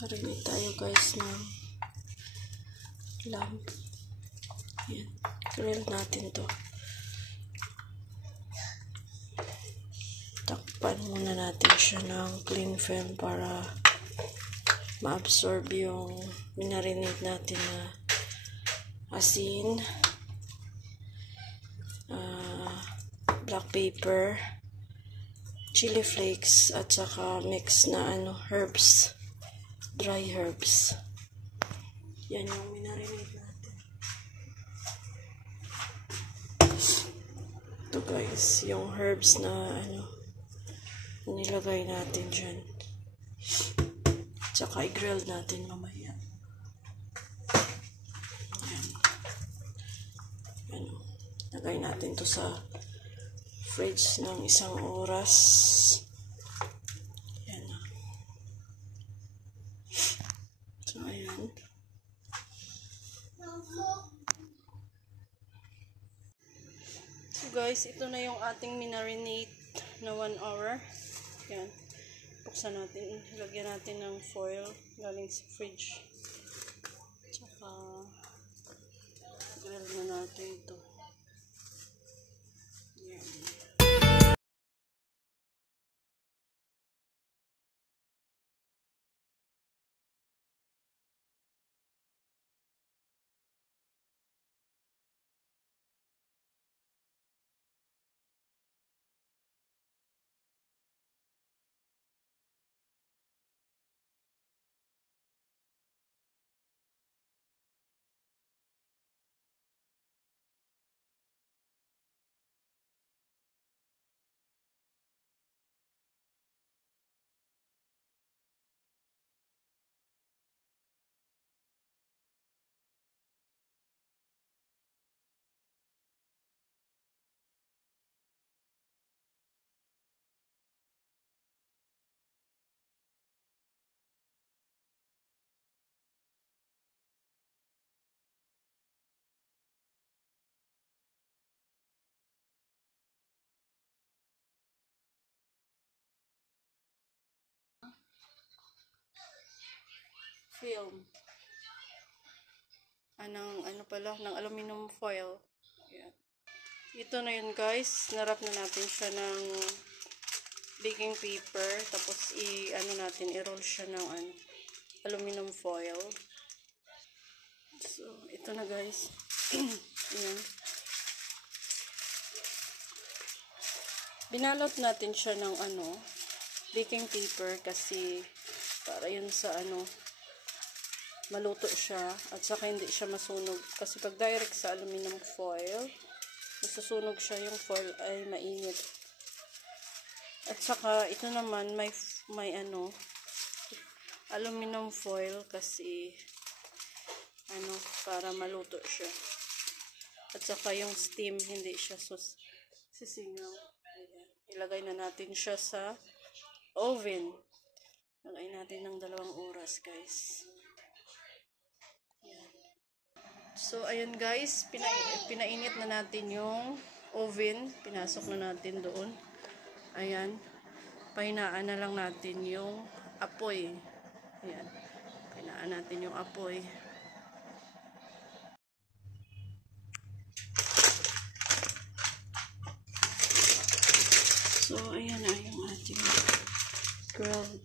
Marinate tayo guys ng lamb. Yan. Grill natin to. Takpan muna natin siya ng cling film para ma-absorb yung minarinate natin na asin, black pepper, chili flakes, at saka mix na herbs, dry herbs. Yan yung minarinate natin. Ito guys, yung herbs na nilagay natin dyan. Tsaka i-grill natin mamaya. Ayan. Lagay natin to sa fridge ng 1 oras. Ayan. So, ayan. So guys, ito na yung ating minarinate na 1 hour. Yan. Buksan natin. Lagyan natin ng foil galing sa fridge. Tsaka grill na natin ito. Yan. Film. Ng aluminum foil. Ayan. Ito na yun guys. Narap na natin siya ng baking paper. Tapos i-roll siya ng aluminum foil. So, ito na guys. Ayan. Binalot natin siya ng baking paper kasi para yun sa maluto siya at saka hindi siya masunog kasi pag direct sa aluminum foil masusunog siya, yung foil ay mainit. At saka ito naman may aluminum foil kasi para maluto siya. At saka yung steam hindi siya sisingaw. Ayan. Ilagay na natin siya sa oven. Lagay natin ng 2 oras guys. So, ayun guys, pinainit na natin yung oven. Pinasok na natin doon. Ayan. Pahinaan na lang natin yung apoy. Ayan. Pahinaan natin yung apoy. So, ayan na yung ating grilled